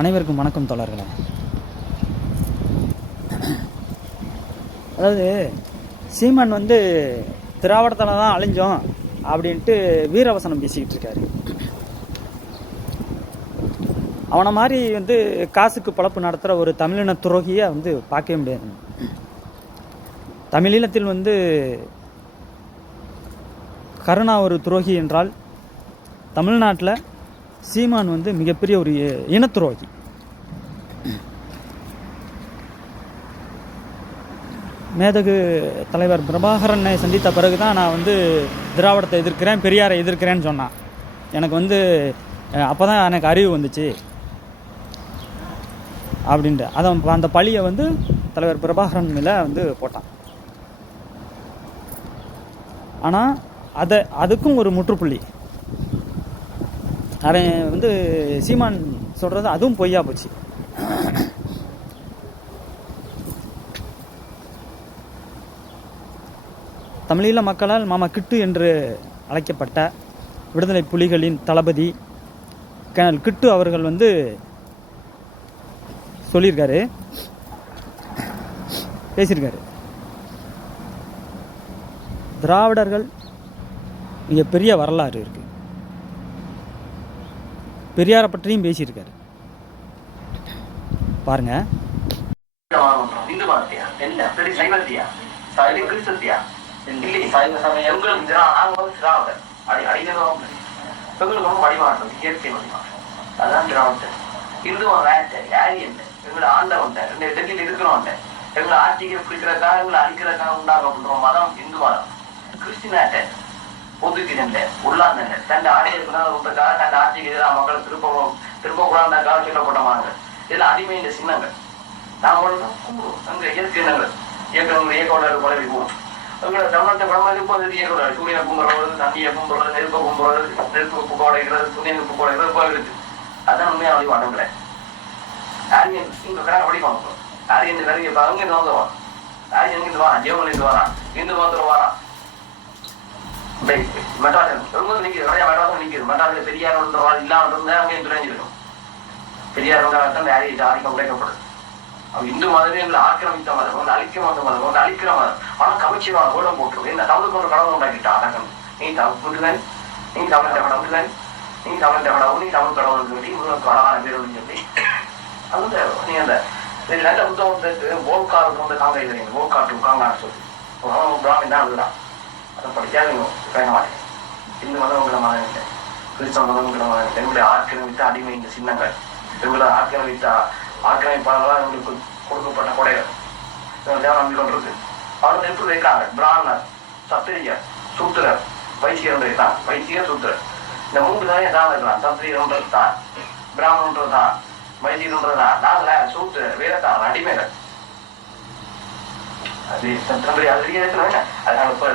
அனைவருக்கும் வணக்கம் தோழர்களே. அதாவது சீமான் திராவிடத்தில் தான் அழிஞ்சோம் அப்படின்ட்டு வீரவசனம் பேசிக்கிட்டு இருக்காரு. அவனை மாதிரி காசுக்கு பழப்பு நடத்துகிற ஒரு தமிழின துரோகியை பார்க்கவே முடியாது. தமிழீழத்தில் கருணா ஒரு துரோகி என்றால் தமிழ்நாட்டில் சீமான் மிகப்பெரிய ஒரு இனத்துரோகி. மேதகு தலைவர் பிரபாகரனை சந்தித்த பிறகு தான் நான் திராவிடத்தை எதிர்க்கிறேன், பெரியாரை எதிர்க்கிறேன்னு சொன்னான். எனக்கு அப்போ தான் எனக்கு அறிவு வந்துச்சு அப்படின்ட்டு அந்த பழியை தலைவர் பிரபாகரன் மேலே போட்டான். ஆனால் அதுக்கும் ஒரு முற்றுப்புள்ளி. அவன் சீமான் சொல்கிறது அதுவும் பொய்யா போச்சு. தமிழீழ மக்களால் மாமா கிட்டு என்று அழைக்கப்பட்ட விடுதலை புலிகளின் தளபதி கேர்னல் கிட்டு அவர்கள் சொல்லியிருக்காரு, பேசியிருக்காரு. திராவிடர்கள் மிகப்பெரிய வரலாறு இருக்கு. பெரியாரை பற்றியும் பேசியிருக்காரு. பாருங்க. ஒதுக்கினேன் உள்ளாந்தேன் தன் ஆடையத்துக்காக தன் ஆட்சிக்கு எதிராக மக்கள் திரும்ப கூடாண்டாக்காக சொல்லப்பட்டமாங்க. இதெல்லாம் அடிமையின் சின்னங்கள். நாங்கள் அங்கே இயற்கிணங்கள் இயக்கங்கள் பழகி போவோம். எங்களை தமிழ்நாட்டை படமாக இப்போது இயக்குறாரு. சூரியனை கும்புறது, தண்ணியை கும்புறது, நெருப்பை கும்புறது, நெருப்பு உப்பு குடைக்கிறது, துணியை உப்பு குடைக்கிறது போயிருக்கு. அதான் உண்மையான வழி வாட்டங்களேன். ஆரியன் இங்கே கடை படிப்பாங்க. ஆரியன் நிறைய அங்கிருந்து வந்துடுவான். ஆரியன் இங்கிருந்து வரான், ஜெவனிருந்து வரான், இந்து மாத்திரம் வரான். மெட்ராஸ் நிற்கிது, நிறைய மெட்ராஸ் நிற்கிது. மெட்ராஸ் பெரியார் இல்லாமல் இருந்தால் அங்கே துறைஞ்சிருக்கும். பெரியார் வந்தால் யாரையும் ஆதிக்கம் உடைக்கப்படுது. அவன் இந்து மதமே எங்களை ஆக்கிரமித்த மதம், அழிக்க வந்த மதம், அழிக்கிற மதம். ஆனால் கமிச்சிவாங்க கூடம் போட்டுருவோம். என்ன தமிழுக்கு ஒரு கடவுள் உண்டாக்கிட்டா அடக்கம். நீ தமிழ்தான், நீ தமிழ்ந்த கடவுள்தான், நீ தமிழ்ந்த கடவுள், நீ தமிழ் கடவுள் சொல்லி உங்களுக்கு அழகான பேர் சொல்லி நீ அந்த நல்ல புத்தகத்துக்கு போல்காருக்கு காங்க தெரியும். போல்காட்டு காங்கான்னு சொல்லி பிராமின் தான் அதுதான். அதை படித்தா பேச மாட்டேன். இந்து மதம் மதம் இல்லை, கிறிஸ்தவ மதம் மதம் இல்லை. எங்களுடைய ஆக்கிரமித்த அடிமை இந்த சின்னங்கள், எங்களை ஆக்கிரமிப்பாளர்களாக எங்களுக்கு கொடுக்கப்பட்ட கொடைகள் நம்பி கொண்டிருக்கு. அவர்கள் எப்படி வைக்கிறாங்க? பிராமணர், சத்திரியர், சூத்திரர், வைசியர் வைக்கிறான். வைசியர், சூத்திரர் இந்த மூன்று தானே தான் இருக்கிறான். சத்திரியன்றது தான், பிராமணன்றது தான், வைசியன்றது தான். நாங்கள் சூத்திரர், வேறத்தான் அடிமைகள். அது சத்திரம் அது அதனால இப்போ